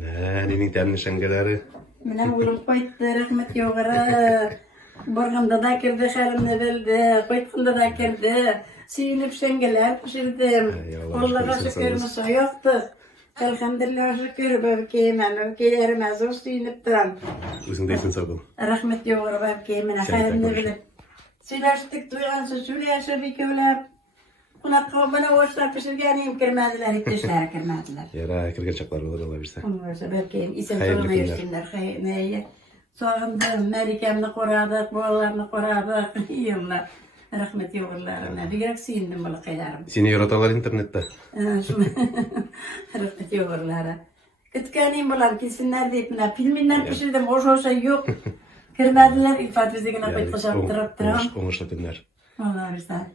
Nenin temni şengeleri. Mine oğlum koyttu, rahmet yoğara. Borganda da kirdi, halimde bildi. Koytkunda da kirdi. Siyinip şengeler pişirdim. Onlara şükürmüsü yoktu. Elhamdülillah şükür bevkeyim, azur siyinip duram. Uzun değilsin sağdım. Rahmet yoğara bevkeyim, halimde bilip. Söyleştik duyansız, söyleşe bir köylep. Kuna kavmana oğuşlar pişirgeniyim, kirmediler, hiç işler kirmediler. Yara kırgın çaklar olur olabilirse. Onlarsa belki isim Hayırlı sorunu günler. yersinler. Neye? Soğandım, Melikem'le koradık, boğalarını koradık. İyiyimler. Rahmet yoğurlarına. Bir gerek siyindim balık kaylarım. Seni yoratalar internette. Rahmet yoğurlara. Kütkaniyim balam kesinler deyip ne filminden pişirdim. Hoş şey yok. Kırmadılar. İlfat bizigine koyup kışap tırap tırap. Oğuşla günler. Vallahi güzel.